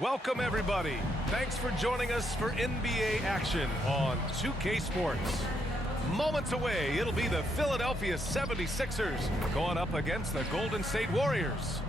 Welcome, everybody. Thanks for joining us for NBA action on 2K Sports. Moments away, it'll be the Philadelphia 76ers going up against the Golden State Warriors.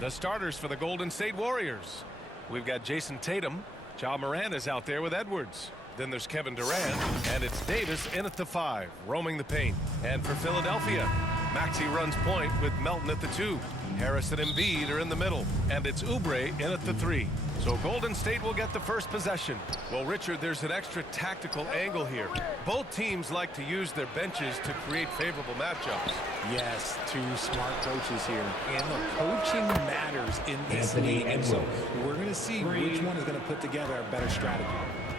The starters for the Golden State Warriors. We've got Jason Tatum. Ja Morant is out there with Edwards. Then there's Kevin Durant, and it's Davis in at the 5, roaming the paint. And for Philadelphia, Maxey runs point with Melton at the 2. Harris and Embiid are in the middle, and it's Oubre in at the 3. So Golden State will get the first possession. Well, Richard, there's an extra tactical angle here. Both teams like to use their benches to create favorable matchups. Yes, two smart coaches here. And the coaching matters in this league. And so we're going to see which one is going to put together a better strategy.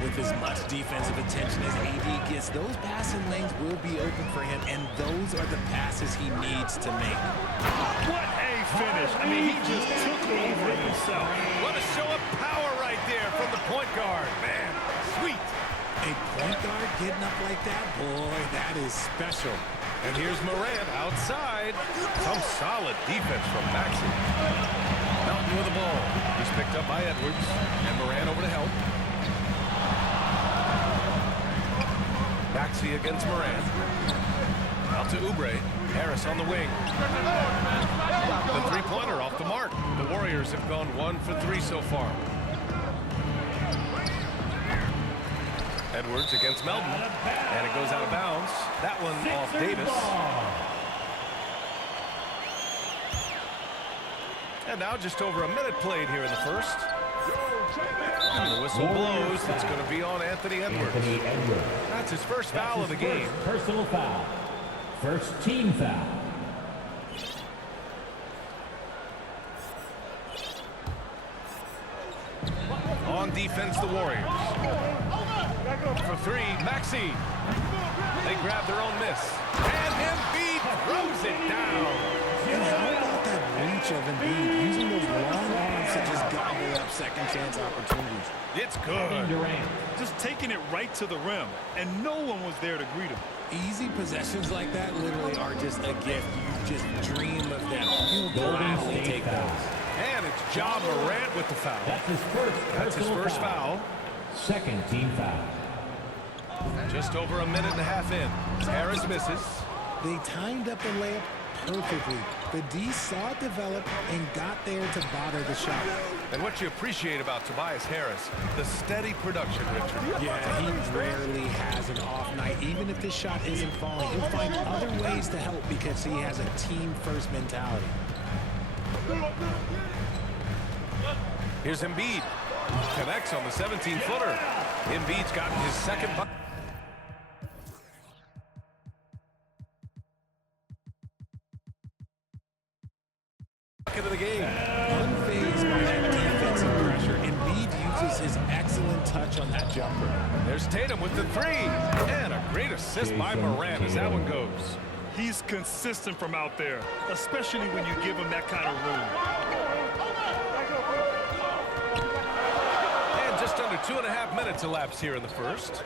With as much defensive attention as AD gets, those passing lanes will be open for him, and those are the passes he needs to make. What a finish. I mean, he just took over himself. What a show of power right there from the point guard. Man, sweet. A point guard getting up like that, boy, that is special. And here's Morant outside. Some solid defense from Maxey. Melton with the ball. He's picked up by Edwards, and Morant over to help. Maxey against Morant. Out to Oubre. Harris on the wing. The three-pointer off the mark. The Warriors have gone 1 for 3 so far. Edwards against Melton. And it goes out of bounds. That one off Davis. And now just over a minute played here in the first. And the whistle blows. It's going to be on Anthony Edwards. That's his first foul of the game. Personal foul. First team foul. On defense, the Warriors. For 3, Maxey. They grab their own miss. And Embiid throws it down. And how about that reach of Embiid, using those long arms to just gobble up second chance opportunities? It's good. Durant. Just taking it right to the rim, and no one was there to greet him. Easy possessions like that literally are just a gift. You just dream of them. You'll Golden gladly State take foul. those. And it's Ja Morant with the foul. That's his first foul. Second team foul. Just over a minute and a half in. Harris misses. They timed up the layup perfectly. The D saw it develop and got there to bother the shot. And what you appreciate about Tobias Harris, the steady production, Richard. Yeah, he rarely has an off night. Even if this shot isn't falling, he'll find other ways to help because he has a team-first mentality. Here's Embiid. Connects on the 17-footer. Embiid's gotten his second bucket. Of the game. Unfazed by that defensive pressure, Embiid uses his excellent touch on that jumper. There's Tatum with the 3. And a great assist by Morant as that one goes. He's consistent from out there, especially when you give him that kind of room. And just under 2.5 minutes elapsed here in the first.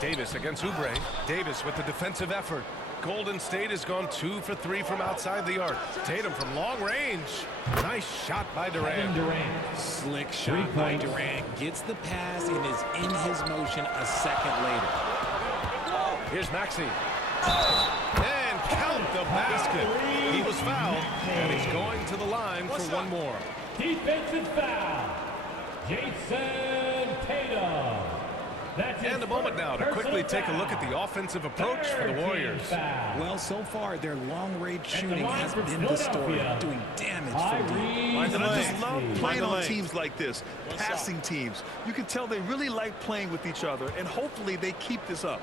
Davis against Oubre. Davis with the defensive effort. Golden State has gone 2 for 3 from outside the arc. Tatum from long range. Nice shot by Durant. Slick shot by Durant. Gets the pass and is in his motion a second later. Here's Maxey. And count the basket. He was fouled, and he's going to the line for one more. Defensive foul. Jason Tatum. And a moment now to quickly take a look at the offensive approach for the Warriors. Well, so far, their long-range shooting has been the story, doing damage for deep. And I just love playing on teams like this, passing teams. You can tell they really like playing with each other, and hopefully they keep this up.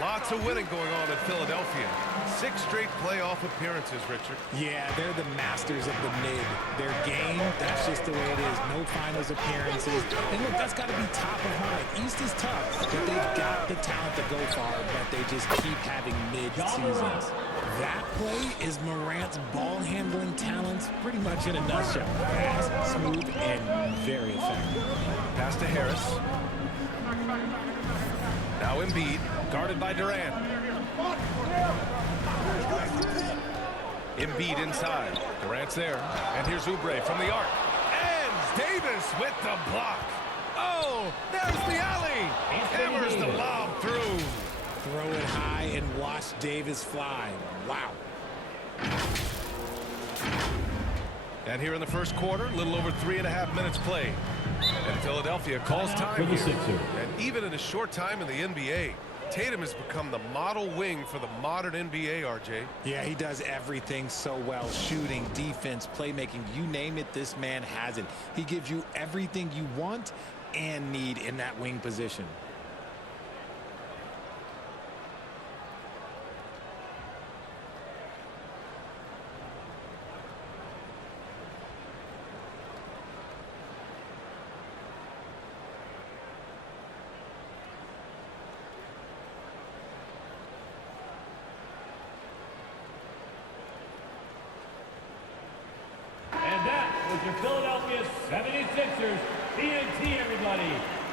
Lots of winning going on in Philadelphia. 6 straight playoff appearances, Richard. Yeah, they're the masters of the mid. Their game, that's just the way it is. No finals appearances. And look, that's got to be top of mind. East is tough, but they've got the talent to go far, but they just keep having mid-seasons. That play is Morant's ball-handling talents pretty much in a nutshell. Fast, smooth, and very effective. Pass to Harris. Now Embiid, guarded by Durant. Embiid inside. Durant's there. And here's Oubre from the arc. And Davis with the block. Oh, there's the alley. Hammers the lob through. Throw it high and watch Davis fly. Wow. And here in the first quarter, a little over 3.5 minutes played. And Philadelphia calls time for the here. Sixers. And even in a short time in the NBA, Tatum has become the model wing for the modern NBA, RJ. Yeah, he does everything so well. Shooting, defense, playmaking, you name it, this man has it. He gives you everything you want and need in that wing position. And that was your Philadelphia 76ers. TNT, everybody.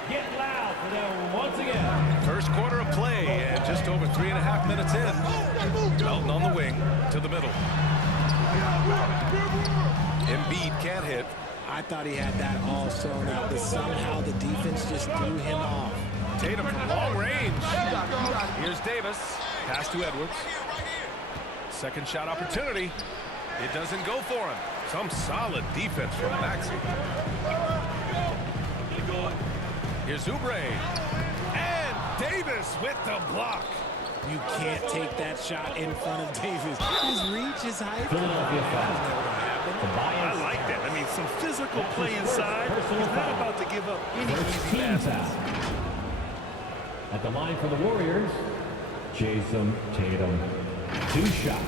Get loud for them once again. First quarter of play, and just over 3.5 minutes in. Melton on the wing to the middle. Embiid can't hit. I thought he had that all sewn out, but somehow the defense just threw him off. Tatum from long range. Here's Davis. Pass to Edwards. Second shot opportunity. It doesn't go for him. Some solid defense from Maxey. Here's Oubre. And Davis with the block. You can't take that shot in front of Davis. His reach is high. Philadelphia foul. I like that. I mean, some physical play inside. He's not about to give up any easy Team passes. foul. At the line for the Warriors, Jason Tatum. 2 shots.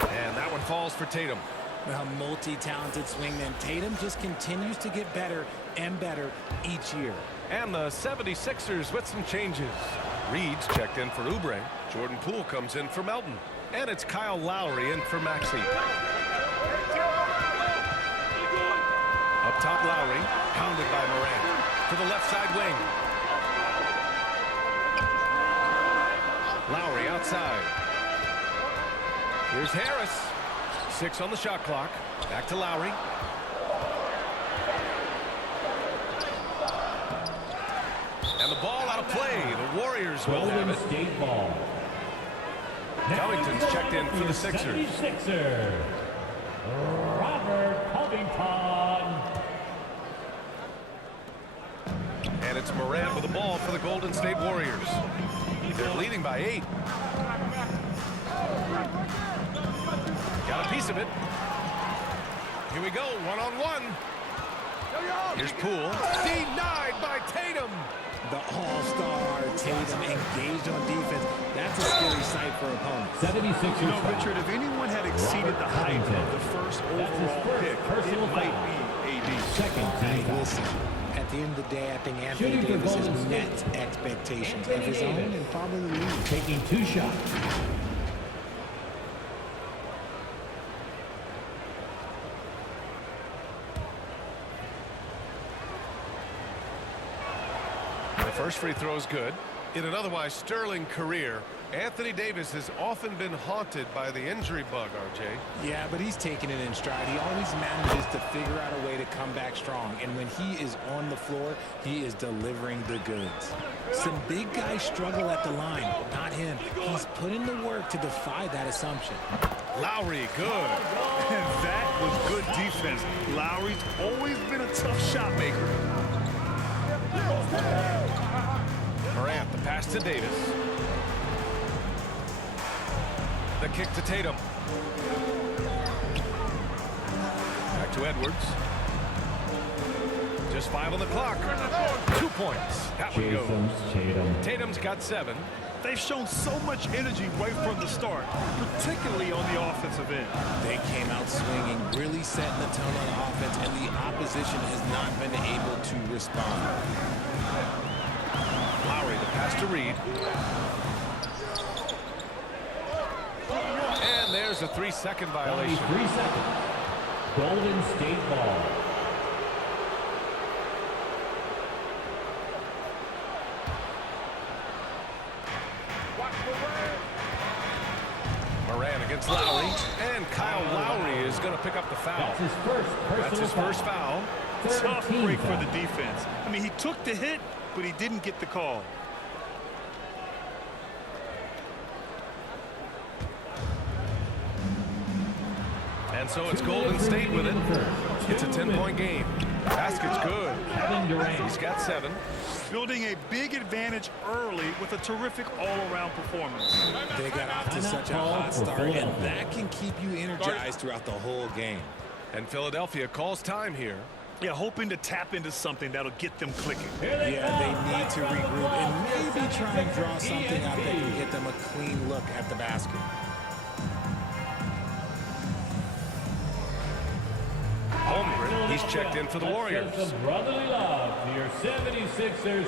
And that one falls for Tatum. A multi-talented swingman. Tatum just continues to get better and better each year. And the 76ers with some changes. Reed's checked in for Oubre. Jordan Poole comes in for Melton. And it's Kyle Lowry in for Maxey. Up top, Lowry, pounded by Morant. To the left side wing. Lowry outside. Here's Harris. 6 on the shot clock. Back to Lowry. And the ball out of play. The Warriors will have Golden it. State ball. Covington's checked in for the Sixers. 76ers. Robert Covington. And it's Morant with the ball for the Golden State Warriors. They're leading by 8. Got a piece of it. Here we go, one-on-one. Here's Poole. Denied by Tatum. The all-star Tatum engaged on defense. That's a scary sight for opponents. 76ers You know, foul. Richard, if anyone had exceeded the height of the first That's his overall first pick, personal it might foul. be AD. Second team Hey, foul. listen, at the end of the day, I think Anthony Shooting for Davis has Golden met State. expectations of Anthony his own Davis. and probably the league. Taking 2 shots. The first free throw is good. In an otherwise sterling career, Anthony Davis has often been haunted by the injury bug, RJ. Yeah, but he's taking it in stride. He always manages to figure out a way to come back strong. And when he is on the floor, he is delivering the goods. Some big guys struggle at the line, not him. He's put in the work to defy that assumption. Lowry, good. And that was good defense. Lowry's always been a tough shot maker. Morant, the pass to Davis. The kick to Tatum. Back to Edwards. Just 5 on the clock. 2 points. That one goes. Tatum's got 7. They've shown so much energy right from the start, particularly on the offensive end. They came out swinging, really setting the tone on offense, and the opposition has not been able to respond. Lowry, the pass to Reed. And there's a 3-second violation. 3 seconds. Golden State ball. Moran against Lowry, and Kyle Lowry is going to pick up the foul. That's his first foul. Tough break for the defense. I mean, he took the hit, but he didn't get the call. And so it's Golden State with it. It's a 10-point game. Basket's good. He's got 7. Building a big advantage early with a terrific all-around performance. They got off to such a hot start, and that can keep you energized throughout the whole game. And Philadelphia calls time here. Yeah, hoping to tap into something that'll get them clicking. Yeah, they need to regroup and maybe try and draw something up that can get them a clean look at the basket. Holmgren, he's checked in for the Warriors. Some brotherly love to your 76ers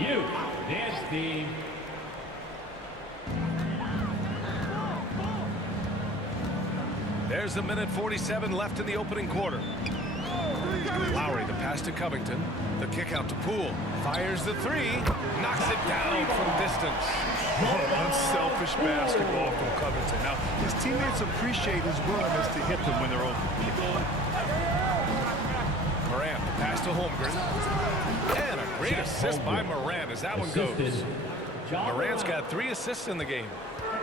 youth dance team. There's a minute 47 left in the opening quarter. Lowry, the pass to Covington. The kick out to Poole. Fires the 3. Knocks it down from distance. Unselfish basketball from Covington. Now, his teammates appreciate his willingness to hit them when they're open. Morant, the pass to Holmgren. And a great assist by Morant as that one goes. Morant's got 3 assists in the game.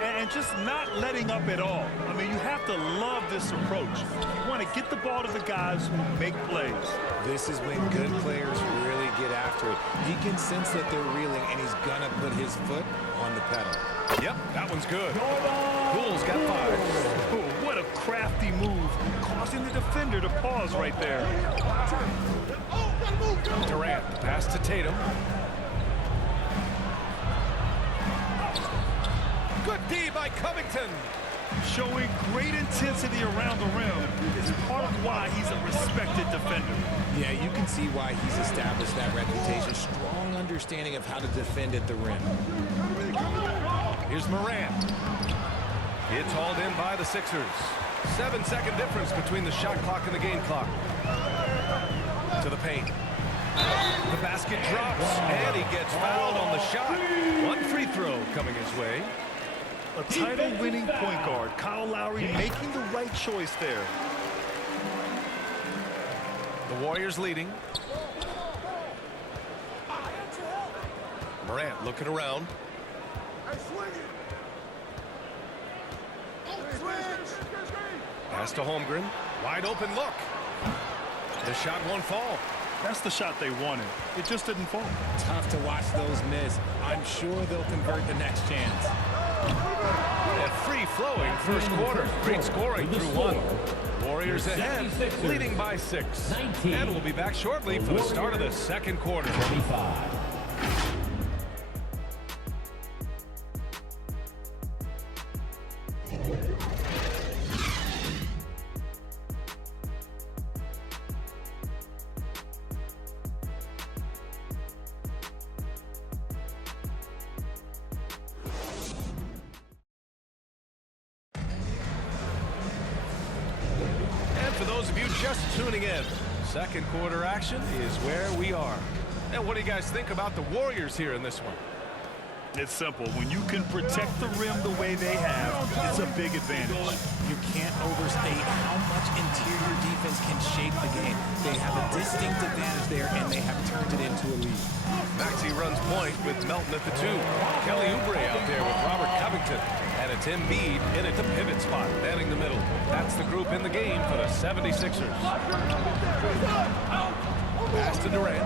And just not letting up at all. I mean, you have to love this approach. You want to get the ball to the guys who make plays. This is when good players really get after it. He can sense that they're reeling, and he's going to put his foot on the pedal. Yep, that one's good. Poole's got 5. Oh, what a crafty move, causing the defender to pause right there. Durant, the pass to Tatum. Good D by Covington. Showing great intensity around the rim is part of why he's a respected defender. Yeah, you can see why he's established that reputation. Strong understanding of how to defend at the rim. Here's Morant. It's hauled in by the Sixers. 7-second difference between the shot clock and the game clock. To the paint. The basket drops, and he gets fouled on the shot. 1 free throw coming his way. A title-winning point guard, Kyle Lowry, making the right choice there. The Warriors leading. Morant looking around. Pass to Holmgren. Wide open look. The shot won't fall. That's the shot they wanted. It just didn't fall. Tough to watch those miss. I'm sure they'll convert the next chance. A free-flowing first quarter. Great scoring through 1. Warriors ahead, leading by 6. And we'll be back shortly for the start of the second quarter. 25. For those of you just tuning in, second quarter action is where we are. And what do you guys think about the Warriors here in this one? It's simple. When you can protect the rim the way they have, it's a big advantage. You can't overstate how much interior defense can shape the game. They have a distinct advantage there, and they have turned it into a lead. Maxey runs point with Melton at the 2. Kelly Oubre out there with Robert Covington. And it's Embiid in at the pivot spot, manning the middle. That's the group in the game for the 76ers. Pass to Durant.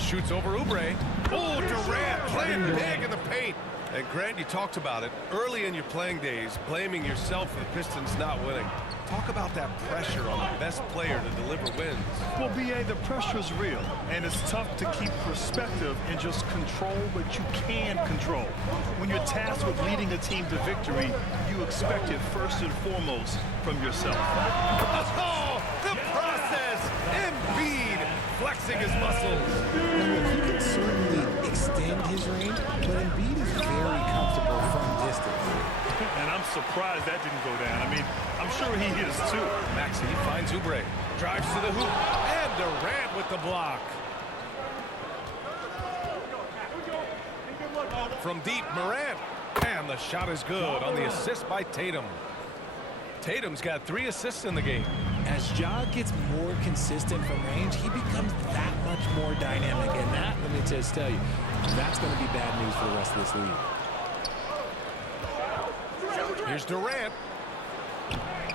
Shoots over Oubre. Oh, Durant playing big in the paint. And Grant, you talked about it early in your playing days, blaming yourself for the Pistons not winning. Talk about that pressure on the best player to deliver wins. Well, B.A., the pressure is real, and it's tough to keep perspective and just control what you can control. When you're tasked with leading a team to victory, you expect it first and foremost from yourself. Oh, the process! Embiid flexing his muscles. Now, look, he can certainly extend his range, but Embiid is very comfortable from distance. And I'm surprised that didn't go down. I mean, I'm sure he is too. Maxey finds Oubre, drives to the hoop, and Durant with the block. From deep, Morant, and the shot is good on the assist by Tatum. Tatum's got 3 assists in the game. As Ja gets more consistent from range, he becomes that much more dynamic. And that, let me just tell you, that's going to be bad news for the rest of this league. Here's Durant.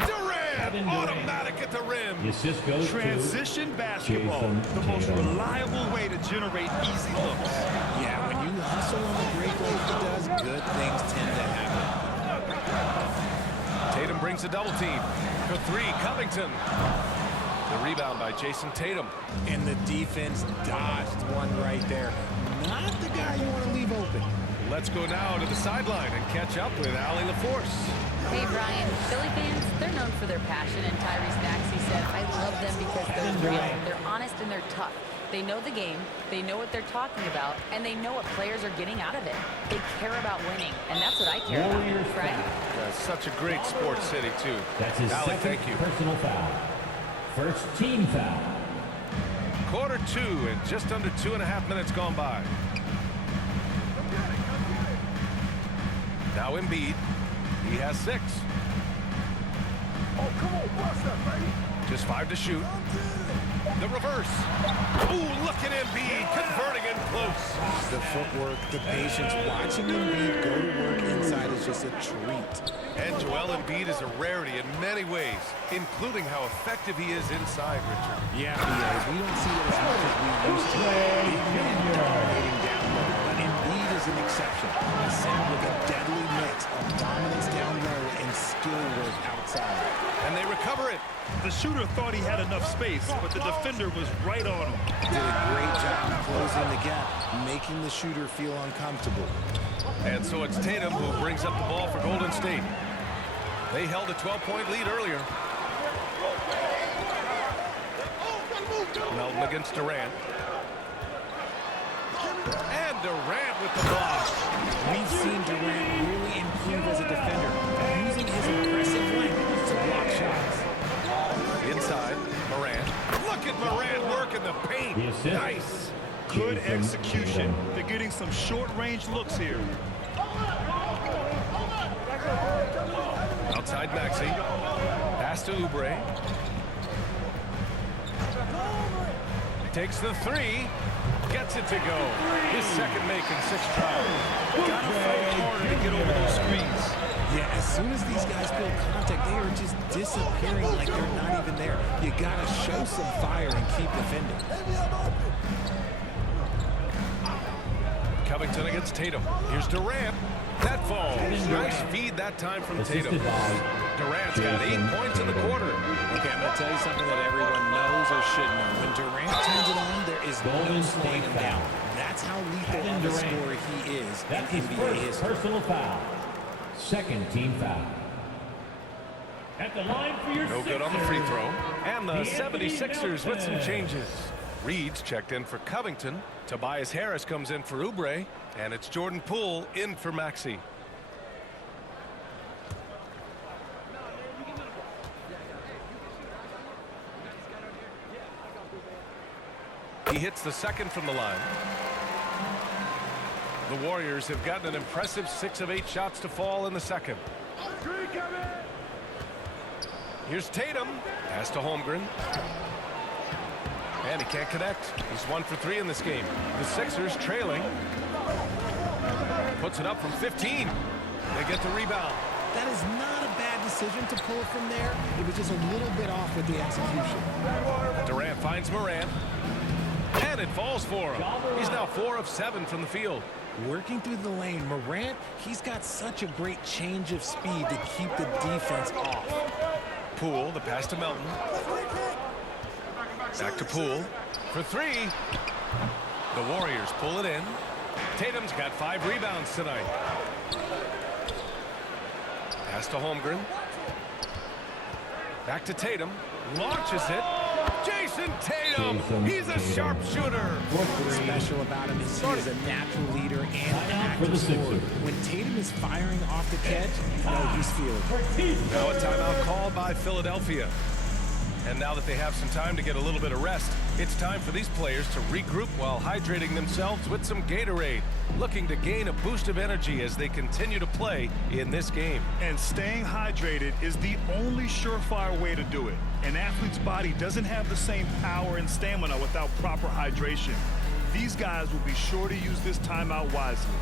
Durant, automatic at the rim. The assist goes Transition basketball, the most reliable way to generate easy looks. Yeah, when you hustle on the break like he does, good things tend to happen. Tatum brings a double team. For 3, Covington. The rebound by Jason Tatum. And the defense dodged one right there. Not the guy you want to leave open. Let's go now to the sideline and catch up with Allie LaForce. Hey, Brian, Philly fans, they're known for their passion, and Tyrese Maxey said, I love them because they're real, they're honest, and they're tough. They know the game, they know what they're talking about, and they know what players are getting out of it. They care about winning, and that's what I care about, right? Such a great sports city, too. That's his Allie, second thank you. personal foul. First team foul. Quarter 2 and just under 2.5 minutes gone by. Now Embiid. He has 6. Oh, come on, bust that, baby. Just 5 to shoot. The reverse. Ooh, look at Embiid converting in close. The footwork, the patience, watching Embiid go to work inside is just a treat. And Joel Embiid is a rarity in many ways, including how effective he is inside, Richard. Yeah, we don't see it as much as we used to. Big men dominating down low, but Embiid is an exception. Ascend with a deadly mix of dominance down low and skill work outside. And they recover it. The shooter thought he had enough space, but the defender was right on him. Did a great job closing the gap, making the shooter feel uncomfortable. And so it's Tatum who brings up the ball for Golden State. They held a 12-point lead earlier. Melton against Durant. And Durant with the block. We've seen Durant really improve as a defender, using his impressive length to block shots. Inside, Morant. Look at Morant working the paint. The assist. Nice. Good execution. They're getting some short-range looks here. Outside Maxey. Pass to Oubre. Takes the 3. Gets it to go. His second make in 6 tries. Gotta fight harder to get over those screens. Yeah, as soon as these guys feel contact, they are just disappearing like they're not even there. You gotta show some fire and keep defending. Covington against Tatum. Here's Durant. That falls. Nice feed that time from Tatum. Assisted by Durant's got 8 points in the quarter. Okay, I'm gonna tell you something that everyone knows or should know. When Durant turns it on, there is no slowing him down. That's how lethal of a scorer he is in That's his NBA first history. personal foul. Second team foul. At the line for your No good on the free throw. And the Anthony 76ers with some Nelson. changes. Reed's checked in for Covington. Tobias Harris comes in for Oubre. And it's Jordan Poole in for Maxey. He hits the second from the line. The Warriors have gotten an impressive 6 of 8 shots to fall in the second. Here's Tatum. Pass to Holmgren. And he can't connect. He's 1 for 3 in this game. The Sixers trailing. Puts it up from 15. They get the rebound. That is not a bad decision to pull it from there. It was just a little bit off with the execution. Durant finds Morant. And and it falls for him. He's now 4 of 7 from the field. Working through the lane, Morant, he's got such a great change of speed to keep the defense off. Poole, the pass to Melton. Back to Poole for 3. The Warriors pull it in. Tatum's got 5 rebounds tonight. Pass to Holmgren. Back to Tatum. Launches it. Jason Tatum. He's a sharpshooter. What's special about him is he is a natural leader and an active scorer. When Tatum is firing off the catch, you know he's feeling it. Now a timeout called by Philadelphia. And now that they have some time to get a little bit of rest, it's time for these players to regroup while hydrating themselves with some Gatorade, looking to gain a boost of energy as they continue to play in this game. And staying hydrated is the only surefire way to do it. An athlete's body doesn't have the same power and stamina without proper hydration. These guys will be sure to use this timeout wisely.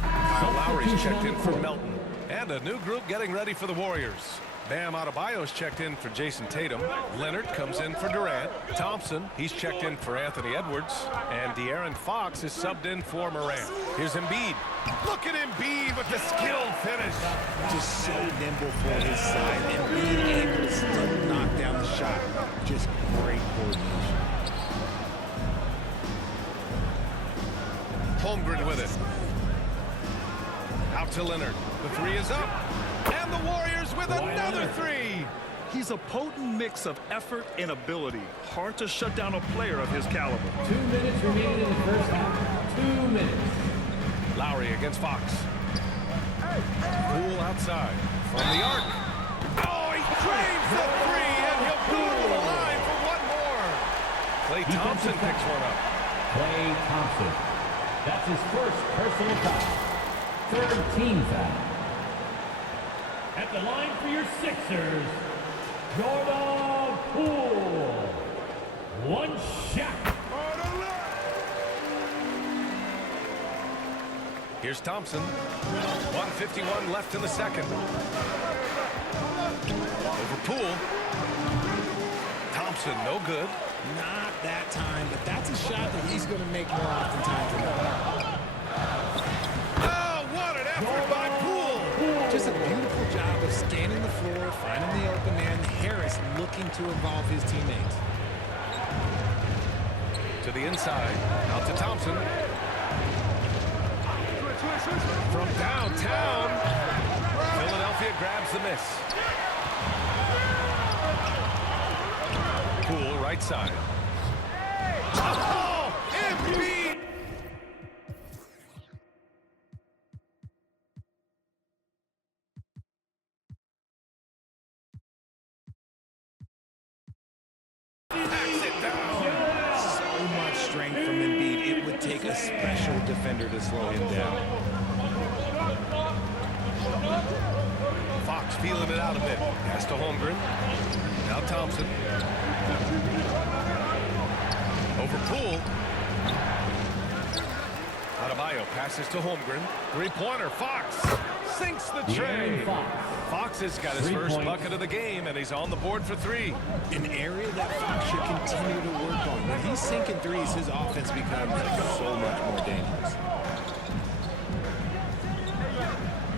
Kyle Lowry's checked in for Melton. And a new group getting ready for the Warriors. Bam Adebayo's checked in for Jason Tatum. Leonard comes in for Durant. Thompson, he's checked in for Anthony Edwards. And De'Aaron Fox is subbed in for Morant. Here's Embiid. Look at Embiid with the skilled finish. Just so nimble for his side and being able to still knock down the shot. Just great coordination. Holmgren with it. Out to Leonard. The 3 is up. And the Warriors with another 3. He's a potent mix of effort and ability. Hard to shut down a player of his caliber. 2 minutes remaining in the first half. 2 minutes. Lowry against Fox. Poole outside. From the arc. Oh, he drains the 3, and he'll go to the line for one more. Klay Thompson picks one up. Klay Thompson. That's his first personal foul. 3rd team foul. At the line for your Sixers, Jordan Poole. One shot. Here's Thompson. 1:51 left in the second. Over Poole. Thompson, no good. Not that time, but that's a shot that he's going to make more often times than not. Oh, what an effort by Poole. Just a beautiful job of scanning the floor, finding the open man. Harris looking to involve his teammates. To the inside. Out to Thompson. From downtown. Philadelphia grabs the miss. Poole right side. Oh, Embiid. So much strength from Embiid. It would take a special defender to slow him down. Fox feeling it out a bit. Pass to Holmgren. Now Thompson. Over Poole. Adebayo passes to Holmgren. 3-pointer. Fox sinks the tray. Fox has got his first bucket of the game, and he's on the board for 3. An area that Fox should continue to work on. When he's sinking threes, his offense becomes so much more dangerous.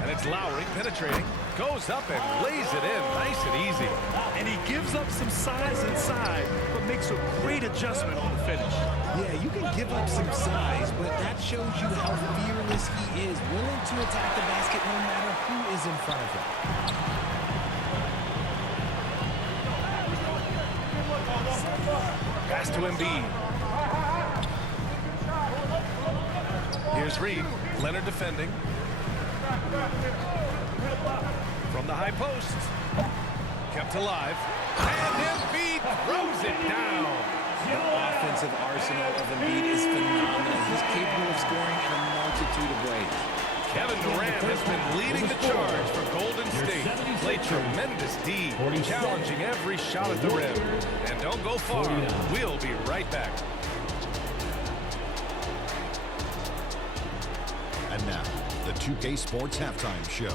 And it's Lowry penetrating. Goes up and lays it in nice and easy. And he gives up some size inside, but makes a great adjustment on the finish. Yeah, you can give up some size, but that shows you how fearless he is, willing to attack the basket no matter who is in front of him. Pass to Embiid. Here's Reed. Leonard defending. From the high post. Kept alive. And Embiid throws it down. The offensive arsenal of Embiid is phenomenal. He's capable of scoring in a multitude of ways. Kevin Durant has been leading the charge for Golden State. Played tremendous D, challenging every shot at the rim. And don't go far. We'll be right back. And now, the 2K Sports Halftime Show.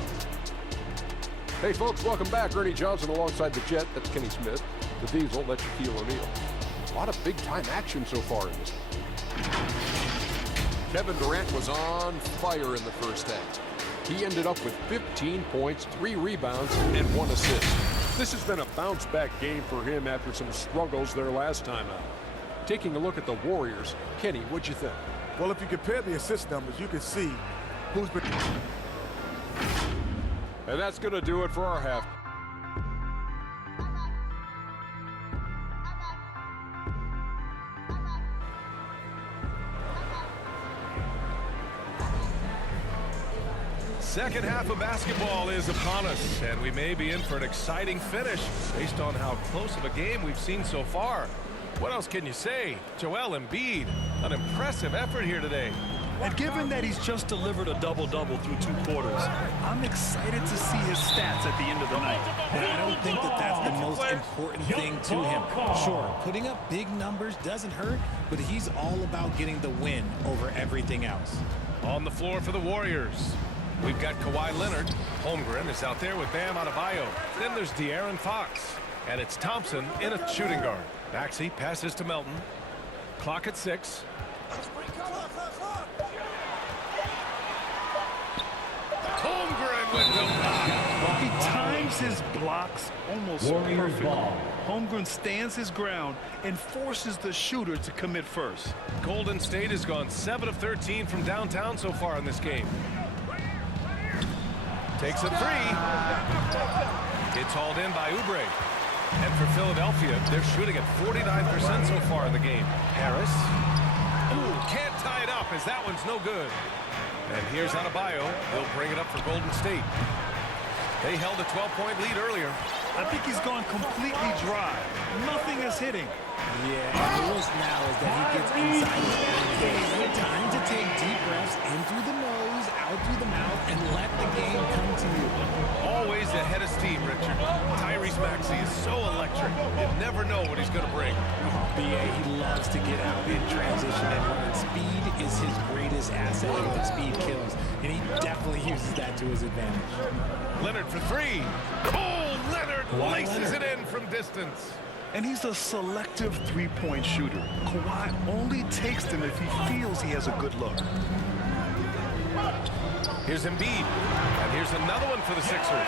Hey folks, welcome back. Ernie Johnson alongside the Jet. That's Kenny Smith. The Diesel, that's Shaquille O'Neal. A lot of big-time action so far in this. Kevin Durant was on fire in the first half. He ended up with 15 points, 3 rebounds, and 1 assist. This has been a bounce-back game for him after some struggles their last time out. Taking a look at the Warriors, Kenny, what'd you think? Well, if you compare the assist numbers, you can see who's been... And that's going to do it for our half. Second half of basketball is upon us, and we may be in for an exciting finish based on how close of a game we've seen so far. What else can you say? Joel Embiid, an impressive effort here today. And given that he's just delivered a double-double through 2 quarters, I'm excited to see his stats at the end of the night. But I don't think that that's the most important thing to him. Sure, putting up big numbers doesn't hurt, but he's all about getting the win over everything else. On the floor for the Warriors, we've got Kawhi Leonard. Holmgren is out there with Bam Adebayo. Then there's De'Aaron Fox. And it's Thompson in a shooting guard. Maxey passes to Melton. Clock at 6. Holmgren with the block. He times his blocks almost Warriors perfectly. ball. Holmgren stands his ground and forces the shooter to commit first. Golden State has gone 7 of 13 from downtown so far in this game. Takes a 3. It's hauled in by Oubre. And for Philadelphia, they're shooting at 49% so far in the game. Harris. Ooh, can't tie it up as that one's no good. And here's Adebayo. He'll bring it up for Golden State. They held a 12-point lead earlier. I think he's gone completely dry. Nothing is hitting. Yeah, and the risk now is that he gets inside his own game. Time to take deep breaths in through the nose, out through the mouth, and let the game come to you. Always ahead of steam, Richard. Tyrese Maxey is so electric. You never know what he's going to bring. B.A., he loves to get out in transition and run. Speed is his greatest asset, and speed kills. And he definitely uses that to his advantage. Leonard for 3. Oh, Leonard laces it in from distance. And he's a selective three-point shooter. Kawhi only takes them if he feels he has a good look. Here's Embiid. And here's another one for the Sixers.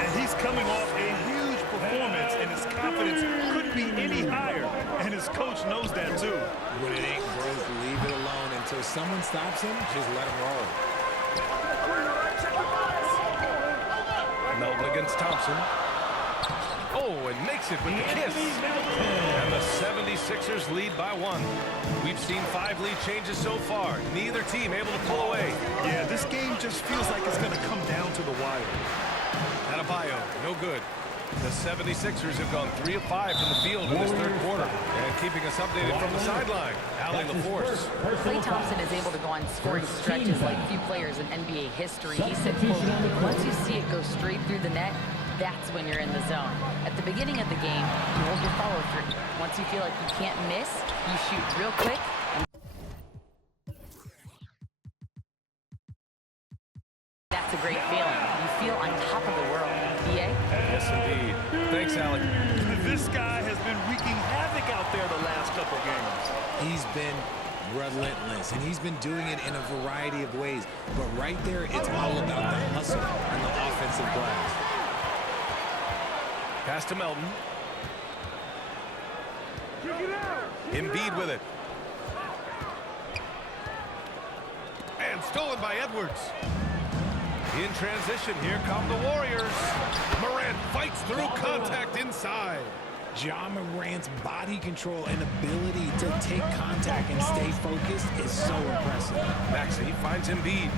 And he's coming off a huge performance, and his confidence couldn't be any higher. And his coach knows that, too. When it ain't broke, leave it alone. Until someone stops him, just let him roll. Melton against Thompson. Oh, and makes it with the kiss. And the 76ers lead by 1. We've seen 5 lead changes so far. Neither team able to pull away. Yeah, this game just feels like it's going to come down to the wire. Adebayo, no good. The 76ers have gone 3 of 5 from the field in this third quarter. And keeping us updated from the sideline, Allie LaForce. Klay Thompson is able to go on scoring stretches like few players in NBA history. He said, quote, once you see it go straight through the net, that's when you're in the zone. At the beginning of the game, you hold your follow through. Once you feel like you can't miss, you shoot real quick. That's a great feeling. You feel on top of the world. B.A.? Yes, indeed. Thanks, Allie. This guy has been wreaking havoc out there the last couple games. He's been relentless, and he's been doing it in a variety of ways. But right there, it's all about the hustle and the offensive glass. Pass to Melton. Embiid with it. And stolen by Edwards. In transition, here come the Warriors. Morant fights through contact inside. Ja Morant's body control and ability to take contact and stay focused is so impressive. Maxey finds Embiid.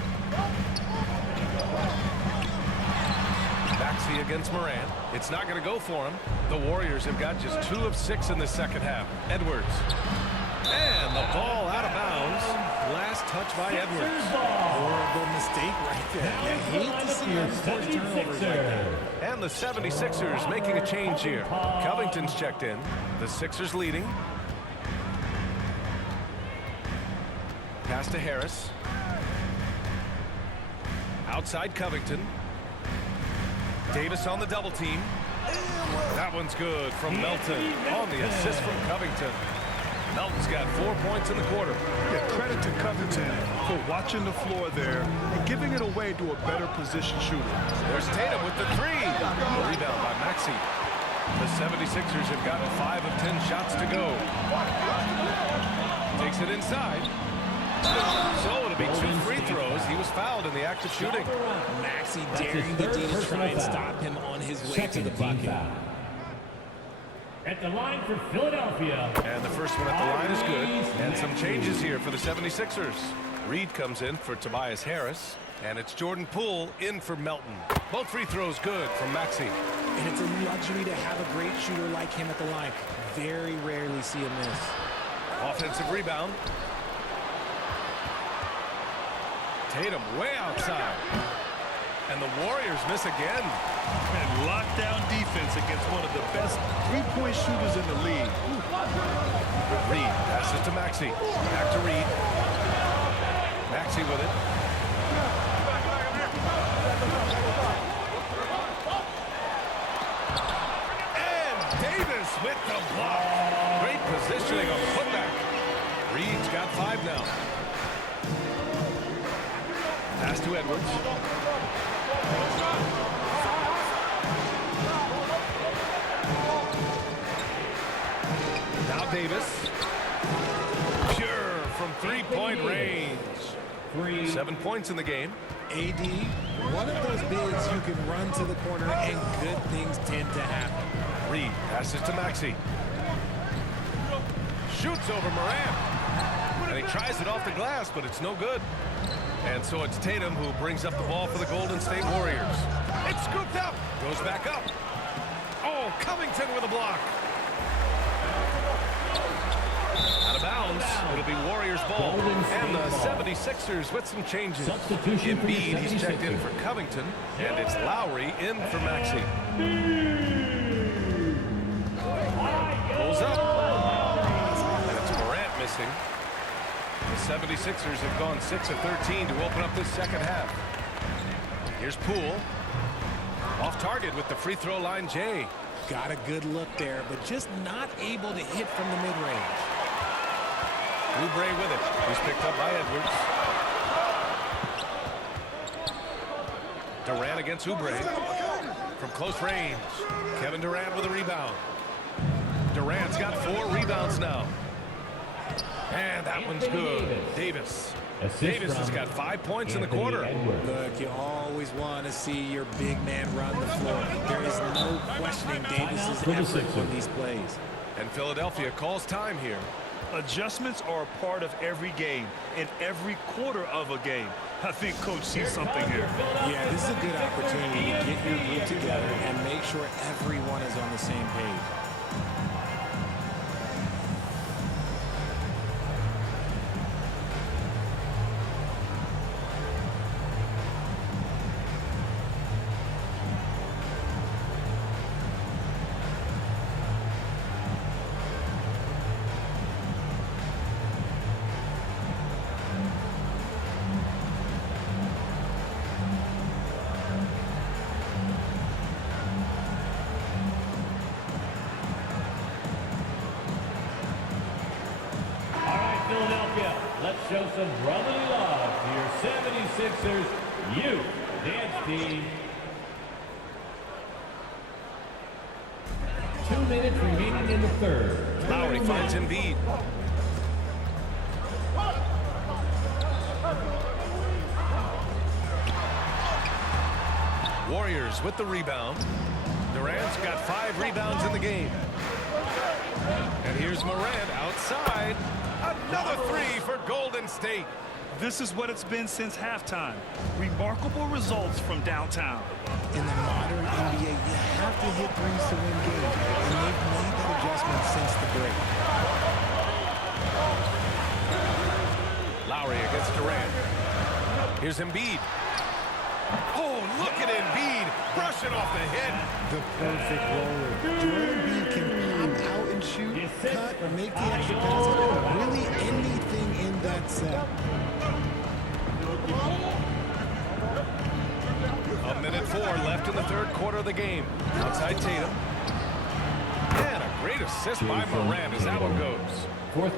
Maxey against Morant. It's not going to go for him. The Warriors have got just 2 of 6 in the second half. Edwards. And the ball out of bounds. Last touch by Edwards. Horrible mistake right there. I hate to see him force turnovers like that. And the 76ers making a change here. Covington's checked in. The Sixers leading. Pass to Harris. Outside Covington. Davis on the double team. That one's good from Melton on the assist from Covington. Melton's got 4 points in the quarter. Yeah, credit to Covington for watching the floor there and giving it away to a better position shooter. There's Tatum with the three. A rebound by Maxey. The 76ers have gotten 5 of 10 shots to go. Takes it inside. So it'll be 2 free throws. He was fouled in the act of shooting. Maxey daring the D to try and stop him on his way to the bucket. At the line for Philadelphia. And the first one at the line is good. And some changes here for the 76ers. Reed comes in for Tobias Harris. And it's Jordan Poole in for Melton. Both free throws good from Maxey. And it's a luxury to have a great shooter like him at the line. Very rarely see him miss. Offensive rebound. Tatum way outside. And the Warriors miss again. And lockdown defense against one of the best three-point shooters in the league. Reed passes to Maxey. Back to Reed. Maxey with it. And Davis with the block. Great positioning on the putback. Reed's got 5 now. Pass to Edwards. Now Davis. Pure from three-point range. 7 points in the game. AD, one of those bigs you can run to the corner and good things tend to happen. Reed passes to Maxey. Shoots over Morant. And he tries it off the glass, but it's no good. And so it's Tatum who brings up the ball for the Golden State Warriors. It's scooped up. Goes back up. Oh, Covington with a block. Out of bounds. It'll be Warriors ball. And the 76ers with some changes. Embiid, he's checked in for Covington. And it's Lowry in for Maxey. Pulls up. And it's Morant missing. The 76ers have gone 6 of 13 to open up this second half. Here's Poole. Off target with the free throw line, Jay. Got a good look there, but just not able to hit from the mid-range. Oubre with it. He's picked up by Edwards. Durant against Oubre. From close range. Kevin Durant with a rebound. Durant's got 4 rebounds now. And that one's good. Davis. Davis has got 5 points in the quarter. Look, you always want to see your big man run the floor. There is no questioning Davis's effort on these plays. And Philadelphia calls time here. Adjustments are a part of every game, in every quarter of a game. I think Coach sees something here. Yeah, this is a good opportunity to get your group together and make sure everyone is on the same page. Let's show some brotherly love to your 76ers youth dance team. 2 minutes remaining in the third. Lowry finds Embiid. Warriors with the rebound. Durant's got 5 rebounds in the game. And here's Morant outside. Another 3 for Golden State. This is what it's been since halftime. Remarkable results from downtown. In the modern NBA, you have to hit threes to win games, and they've made that adjustment since the break. Lowry against Durant. Here's Embiid. Oh, look at Embiid brushing off the hit. The perfect roller. Joel Embiid can pop out and shoot, cut, make the extra basket, really anything in that set. 1:04 left in the third quarter of the game. Outside Tatum. And a great assist by Morant as that one goes.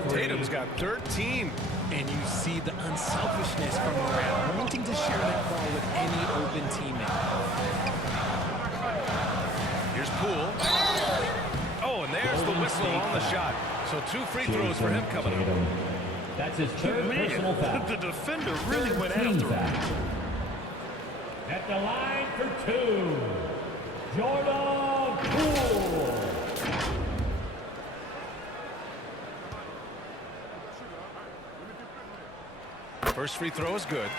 Tatum's got 13. And you see the unselfishness from Morant, wanting to share that ball with any open teammate. Here's Poole. Oh, and there's the whistle on the shot. So 2 free throws for him coming up. That's his third personal foul. The defender really went after him. At the line for 2, Jordan Poole. First free throw is good.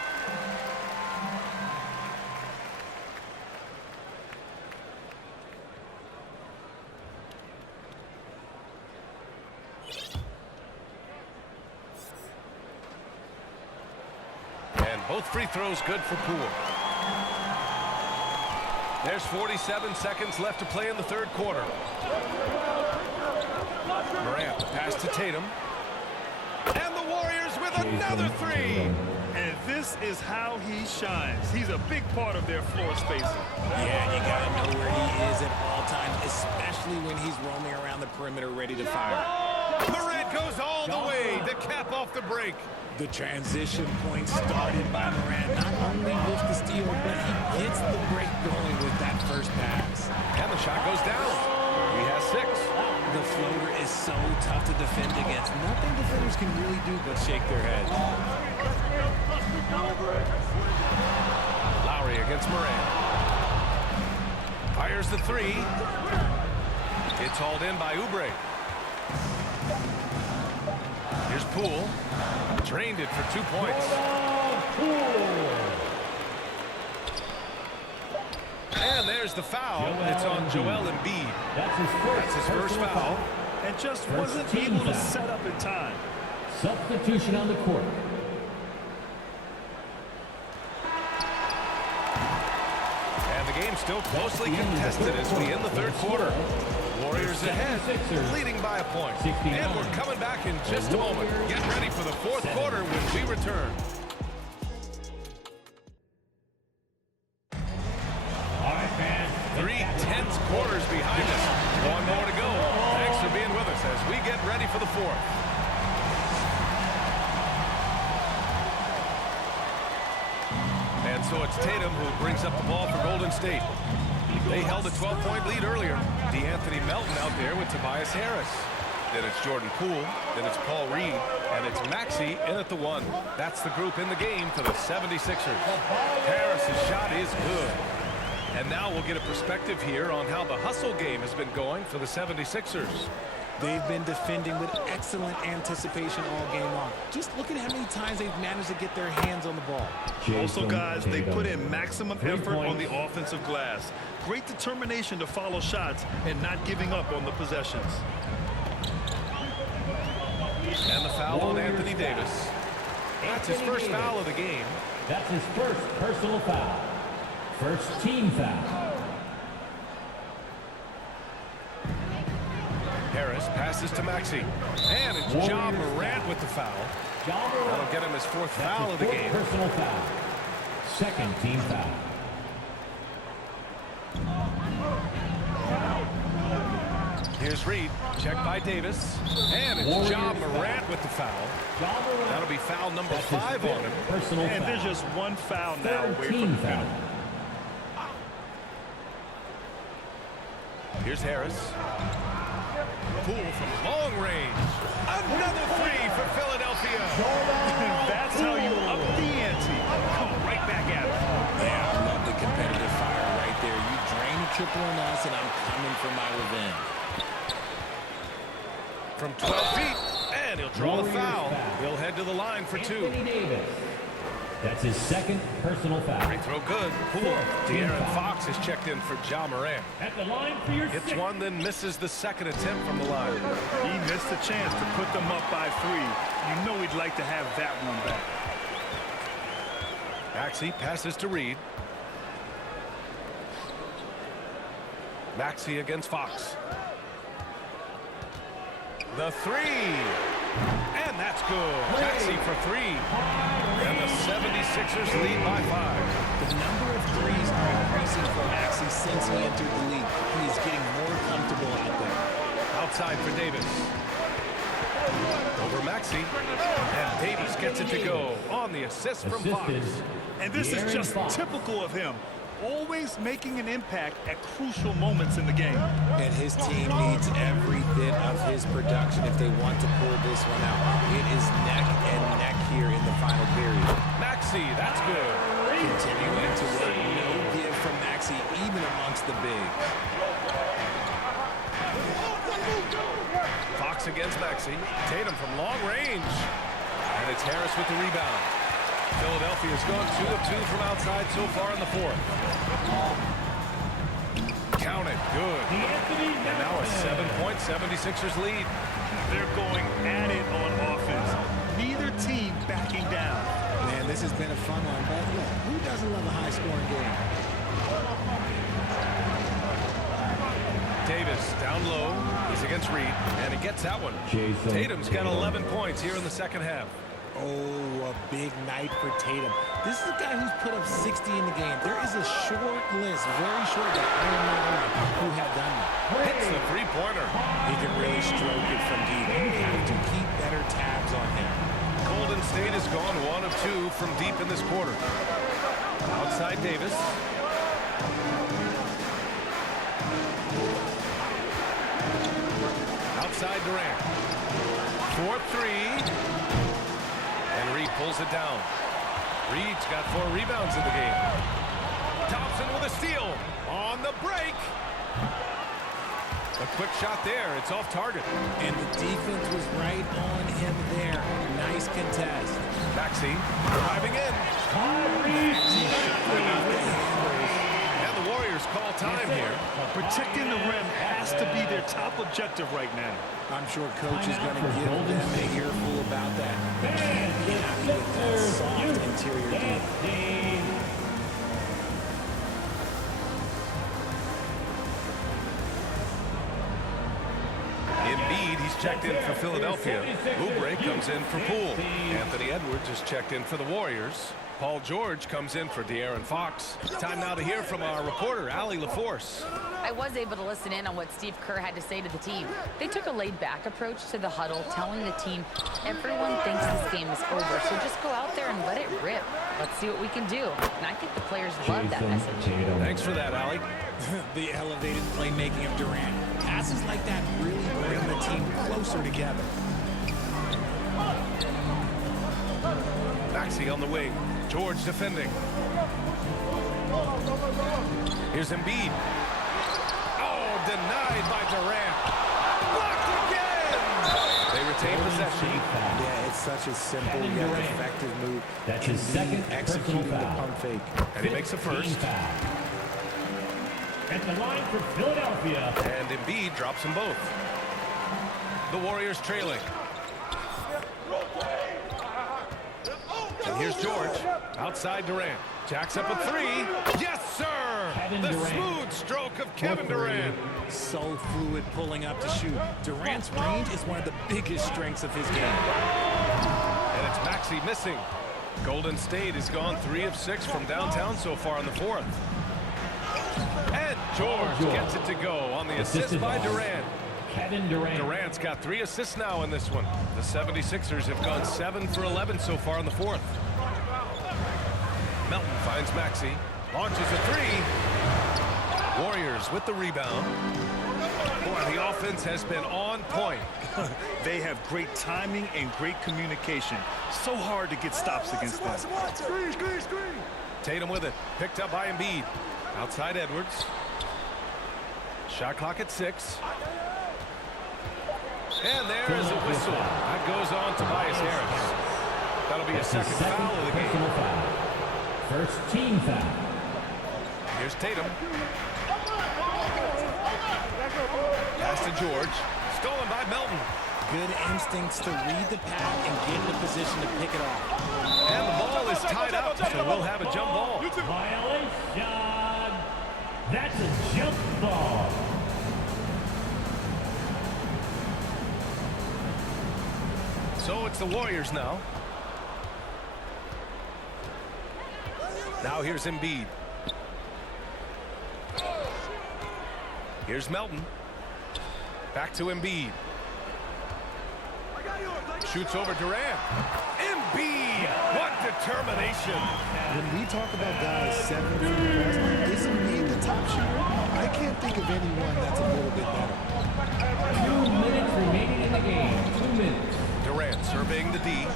And both free throws good for Poole. There's 47 seconds left to play in the third quarter. Morant, the pass to Tatum. And the Warriors with another 3. And this is how he shines. He's a big part of their floor spacing. Yeah, you got to know where he is at all times, especially when he's roaming around the perimeter ready to fire. Morant goes all the way to cap off the break. The transition point started by Morant, not only with the steal, but he gets the break going with that first pass. And the shot goes down. He has 6. The floater is so tough to defend against. Nothing defenders can really do but shake their heads. Lowry against Morant. Fires the 3. It's hauled in by Oubre. Here's Poole. Drained it for 2 points. And there's the foul. It's on Joel Embiid. That's his first foul. And just wasn't able to set up in time. Substitution on the court. And the game's still closely contested as we end the third quarter. Warriors ahead, leading by a point. And we're coming back in just a moment. Get ready for the fourth quarter when we return. All right, fans. 3 tense quarters behind us. 1 more to go. Thanks for being with us as we get ready for the fourth. And so it's Tatum who brings up the ball for Golden State. They held a 12-point lead earlier. DeAnthony Melton out there with Tobias Harris. Then it's Jordan Poole. Then it's Paul Reed. And it's Maxey in at the 1. That's the group in the game for the 76ers. Harris's shot is good. And now we'll get a perspective here on how the hustle game has been going for the 76ers. They've been defending with excellent anticipation all game long. Just look at how many times they've managed to get their hands on the ball. Also, guys, they put in maximum effort on the offensive glass. Great determination to follow shots and not giving up on the possessions. And the foul on Anthony Davis. That's his first foul of the game. That's his first personal foul. First team foul. Harris passes to Maxey. And it's Ja Morant with the foul. That'll get him his 4th foul of the game. Personal foul. Second team foul. Here's Reed. Checked by Davis. And it's Ja Morant with the foul. That'll be foul number 5 on him. And there's just 1 foul now away from the penalty. Here's Harris. Poole from long range. Another 3 for Philadelphia. That's how you up the ante. Come right back at it. Yeah, I love the competitive fire right there. You drain a triple on us, and I'm coming for my revenge. From 12 feet, and he'll draw the foul. He'll head to the line for 2. Anthony Davis. That's his second personal foul. Free throw good. Poole. De'Aaron Fox has checked in for Ja Morant. At the line for your Hits one, then misses the second attempt from the line. He missed a chance to put them up by 3. You know he'd like to have that one back. Maxey passes to Reed. Maxey against Fox. The 3. And that's good. Maxey for three. And the 76ers lead by 5. The number of threes are increasing for Maxey since he entered the league. He is getting more comfortable out there. Outside for Davis. Over Maxey. And Davis gets it to go on the assist from Fox. And this is just typical of him. Always making an impact at crucial moments in the game. And his team needs every bit of his production if they want to pull this one out. It is neck and neck here in the final period. Maxey, that's good. Continuing to work. No give from Maxey, even amongst the big. Fox against Maxey. Tatum from long range. And it's Harris with the rebound. Philadelphia's gone 2 of 2 from outside so far in the fourth. Count it. Good. And now a 7-point 76ers lead. They're going at it on offense. Neither team backing down. Man, this has been a fun one, but look, who doesn't love a high-scoring game? Davis down low. He's against Reed, and he gets that one. Tatum's got 11 points here in the second half. Oh, a big night for Tatum. This is a guy who's put up 60 in the game. There is a short list, very short, that I am not on who have done that. Hits the three-pointer. He can really stroke it from deep. You have to keep better tabs on him. Golden State has gone 1 of 2 from deep in this quarter. Outside Davis. Outside Durant. 4-3. And Reed pulls it down. Reed's got 4 rebounds in the game. Thompson with a steal on the break. A quick shot there. It's off target. And the defense was right on him there. Nice contest. Maxey driving in. And the Warriors call time here. Protecting the rim has to be their top objective right now. I'm sure coach is going to give them an earful about that. They can't be happy with that soft interior D. Embiid, he's checked in for Philadelphia. Oubre comes in for Poole. Anthony Edwards is checked in for the Warriors. Paul George comes in for De'Aaron Fox. Time now to hear from our reporter, Allie LaForce. I was able to listen in on what Steve Kerr had to say to the team. They took a laid-back approach to the huddle, telling the team, everyone thinks this game is over, so just go out there and let it rip. Let's see what we can do. And I think the players love that message. Thanks for that, Allie. The elevated playmaking of Durant. Passes like that really bring the team closer together. Maxey on the wing. George defending. Here's Embiid. Oh, denied by Durant. Blocked again! They retain possession. Yeah, it's such a simple yet effective move. That's his second executing the personal foul. pump fake. And he makes the first. At the line for Philadelphia. And Embiid drops them both. The Warriors trailing. And here's George. Outside Durant. Jacks up a 3. Yes, sir! Kevin The Durant. smooth stroke of Kevin Durant. So fluid pulling up to shoot. Durant's range is one of the biggest strengths of his game. And it's Maxey missing. Golden State has gone 3 of 6 from downtown so far in the fourth. And George gets it to go on the assist by Durant. Kevin Durant. Durant's got 3 assists now in this one. The 76ers have gone 7 for 11 so far in the fourth. Melton finds Maxey. Launches a 3. Warriors with the rebound. Boy, the offense has been on point. They have great timing and great communication. So hard to get stops against them. Tatum with it. Picked up by Embiid. Outside Edwards. Shot clock at 6. And there is a whistle. That goes on Tobias Harris. That'll be a second foul of the game. Personal foul. First team foul. Here's Tatum. Pass to George. Stolen by Melton. Good instincts to read the path and get in a position to pick it off. And the ball is tied up, so we'll have a jump ball. Violation. That's a jump ball. So it's the Warriors now. Now here's Embiid. Here's Melton. Back to Embiid. Shoots over Durant. Embiid! What determination! When we talk about guys 7 feet plus, isn't Embiid the top shooter? I can't think of anyone that's a little bit better. 2 minutes remaining in the game. 2 minutes. Durant surveying the D.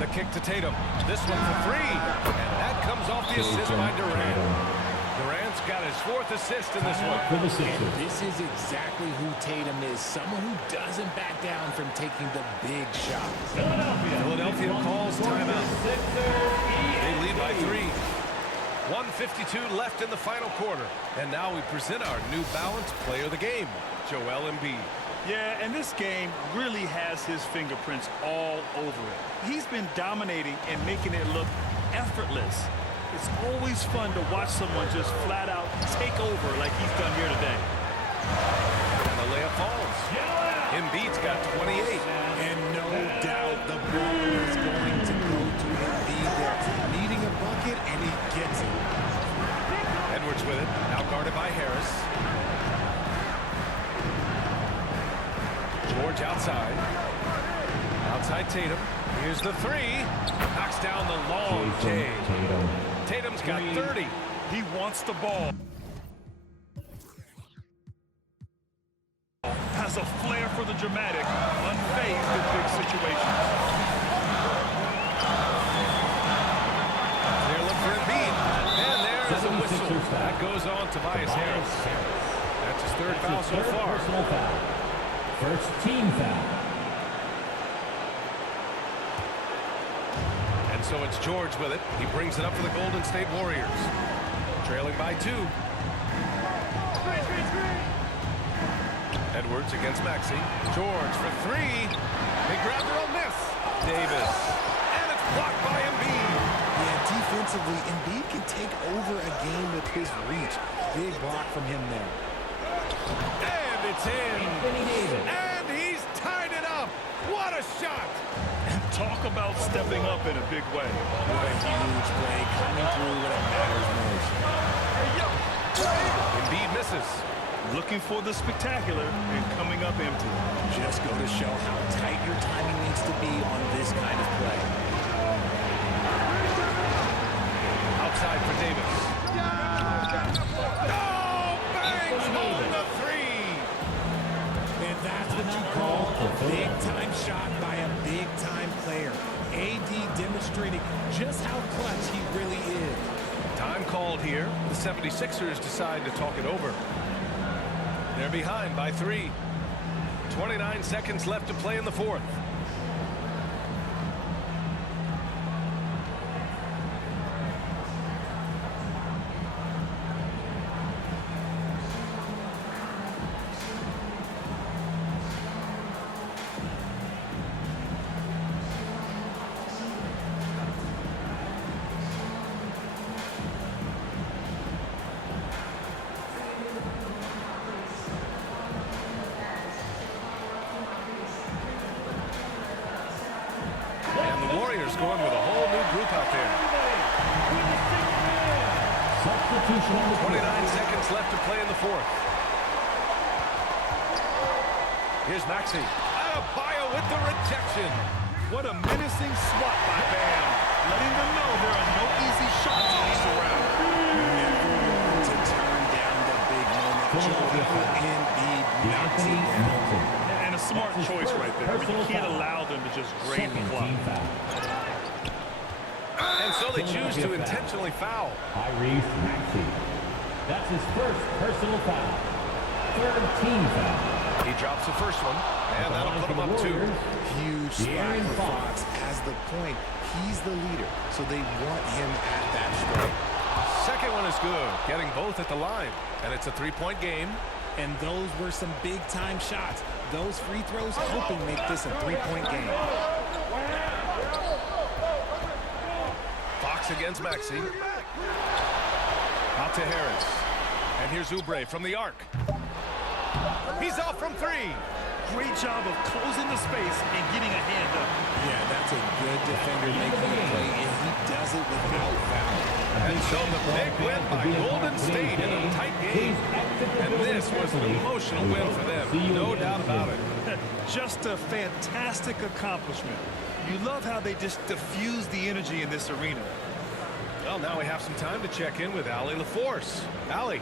The kick to Tatum. This one for three. And that comes off the assist by Durant. Durant's got his 4th assist in this one. For the Sixers. This is exactly who Tatum is. Someone who doesn't back down from taking the big shots. Philadelphia calls timeout. Sixers. They lead by 3. 1:52 left in the final quarter. And now we present our New Balance player of the game, Joel Embiid. Yeah, and this game really has his fingerprints all over it. He's been dominating and making it look effortless. It's always fun to watch someone just flat out take over like he's done here today. And the layup falls. Embiid's got 28. And no doubt the ball is going to go to Embiid there. Needing a bucket, and he gets it. Edwards with it. Now guarded by Harris. George outside. Outside Tatum. Here's the 3. Knocks down the long J. Tatum's got 30. He wants the ball. Has a flair for the dramatic, unfazed in big situations. Clear look for Embiid. And there's a whistle. That goes on Tobias Harris. That's his 3rd foul so far. Personal foul. First team foul. And so it's George with it. He brings it up for the Golden State Warriors. Trailing by 2. Edwards against Maxey. George for 3. They grab their own miss. Davis. And it's blocked by Embiid. Yeah, defensively, Embiid can take over a game with his reach. Big block from him there. And it's in. Anthony Davis. And he's tied it up. What a shot. And talk about stepping up in a big way. What a huge play coming through when it matters most. Embiid misses. Looking for the spectacular and coming up empty. Just go to show how tight your timing needs to be on this kind of play. Outside for Davis. Oh, bangs home the 3. And that's what you call a big-time shot by a big-time player. AD demonstrating just how clutch he really is. Time called here. The 76ers decide to talk it over. They're behind by 3. 29 seconds left to play in the 4th. Going with a whole new group out there. Substitution on the 29 seconds left to play in the 4th. Here's Maxey. Adebayo with the rejection. What a menacing swat by Bam. Letting them know there are no easy shots in this round. Never want to turn down the big moment. Joel Embiid knocks it down. And a smart choice right there. I mean, you can't allow them to just drain the clock. And so they choose to intentionally foul. Tyrese Maxey. That's his first personal foul. 3rd team foul. He drops the first one, and that'll put him up 2. Huge spot for Fox. As the point, he's the leader, so they want him at that stripe. Second one is good, getting both at the line. And it's a 3-point game. And those were some big-time shots. Those free throws helping make this a 3-point game. Fox against Maxey. Out to Harris. And here's Oubre from the arc. He's off from 3. Great job of closing the space and getting a hand up. Yeah, that's a good defender making a play, and he does it without foul. And so the big win by Golden State in a tight game. And this was an emotional win for them, no doubt about it. Just a fantastic accomplishment. You love how they just diffuse the energy in this arena. Well, now we have some time to check in with Allie LaForce. Allie.